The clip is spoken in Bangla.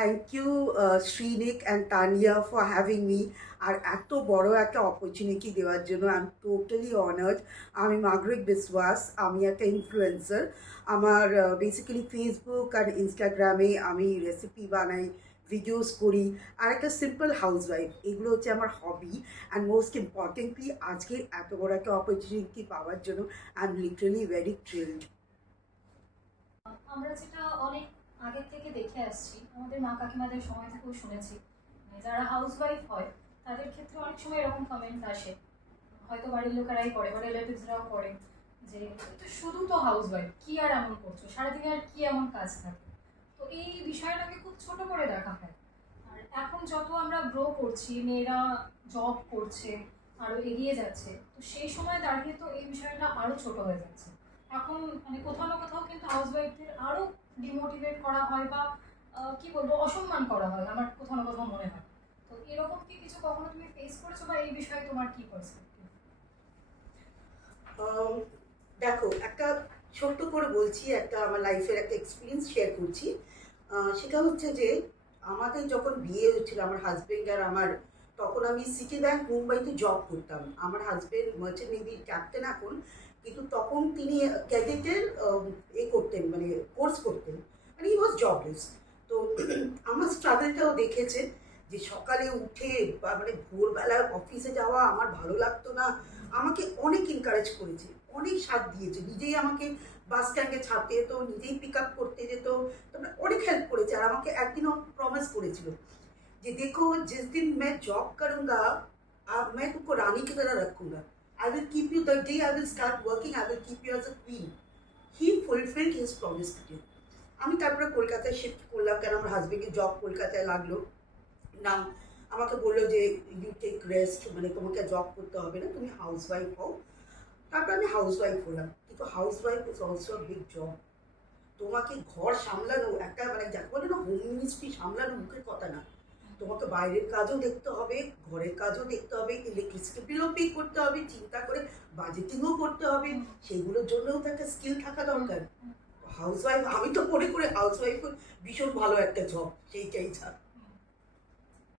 Thank you Shrinik and Tania for having me. আর এত বড় একটা অপরচুনিটি দেওয়ার জন্য আই এম টোটালি অনার্ড। আমি মার্গারেট বিশ্বাস, আমি একটা ইনফ্লুয়েন্সার। আমার বেসিক্যালি ফেসবুক আর ইনস্টাগ্রামে আমি রেসিপি বানাই, ভিডিওস করি, আর একটা সিম্পল হাউসওয়াইফ। এগুলো হচ্ছে আমার হবি। অ্যান্ড মোস্ট ইম্পর্টেন্টলি আজকে এত বড় একটা অপরচুনিটি পাওয়ার জন্য I M literally very thrilled. আমরা যেটা অনেক আগের থেকে দেখে আসছি, আমাদের মা কাকিমাদের সময় থেকেও শুনেছি, যারা হাউসওয়াইফ হয় তাদের ক্ষেত্রে অনেক সময় এরকম কমেন্ট আসে, হয়তো বাড়ির লোকেরাই করে বা রিলেটিভসরাও করে, যে তো শুধু তো হাউসওয়াইফ, কি আর এমন করছো, সারাদিনে আর কি এমন কাজ থাকে। তো এই বিষয়টাকে খুব ছোট করে দেখা হয়। আর এখন যত আমরা গ্রো করছি, মেয়েরা জব করছে, আরও এগিয়ে যাচ্ছে, তো সেই সময় দাঁড়িয়ে তো এই বিষয়টা আরও ছোট হয়ে যাচ্ছে। এখন মানে কোথাও না কোথাও কিন্তু হাউসওয়াইফদের আরও ডিমোটিভেট করা হয় বা কি বলবো, অসম্মান করা হয়, আমার কোথাও না কোথাও মনে হয়। তো এরকম কি কিছু কখনো তুমি ফেস করেছো, বা এই বিষয়ে তোমার কি পার্সপেক্টিভ? দেখো, একটা ছোট্ট করে বলছি, একটা আমার লাইফের একটা এক্সপিরিয়েন্স শেয়ার করছি। সেটা হচ্ছে যে আমাদের যখন বিয়ে হচ্ছিল আমার হাজব্যান্ড আর আমার, তখন আমি সিটি ব্যাংক মুম্বাইতে জব করতাম। আমার হাজব্যান্ড মার্চেন্ট নেভির ক্যাপ্টেন এখন, কিন্তু তখন তিনি ক্যাডেটের করতেন, মানে কোর্স করতেন, মানে ই ওয়াজ জবলেস। তো আমার স্ট্রাগলটাও দেখেছে, যে সকালে উঠে বা মানে ভোরবেলা অফিসে যাওয়া আমার ভালো লাগতো না। আমাকে অনেক এনকারেজ করেছে, অনেক সাথ দিয়েছে, নিজেই আমাকে বাস স্ট্যান্ডে ছাড়তে যেত, নিজেই পিক আপ করতে যেত, তারপরে অনেক হেল্প করেছে। আর আমাকে একদিনও প্রমিস করেছিল যে দেখো, जिस दिन मैं जॉब करूंगा अब मैं तुमको रानी की तरह रखूंगा। I will keep you the day I will start working, I will keep you as a queen. He fulfilled his promise to. আমি তারপরে কলকাতায় শিফট করলাম, কেন আমার হাজবেন্ডের জব কলকাতায় লাগলো না। আমাকে বললো যে ইউ টেক রেস্ট, মানে তোমাকে জব করতে হবে না, তুমি হাউস ওয়াইফ হও। তারপর আমি হাউস ওয়াইফ হলাম, কিন্তু house wife is also big job. তোমাকে ঘর সামলানো একটা, মানে যাকে বলে না, হোম মিনিস্ট্রি সামলানো মুখের কথা না। তোমাকে বাইরের কাজও দেখতে হবে, ঘরের কাজও দেখতে হবে, ইলেকট্রিসিটি বিলও পে করতে হবে, চিন্তা করে বাজেটিংও করতে হবে, সেগুলোর জন্যও তো একটা স্কিল থাকা দরকার। হাউস ওয়াইফ, আমি তো মনে করি হাউস ওয়াইফ ভীষণ ভালো একটা জব, সেইটাই ছাড়।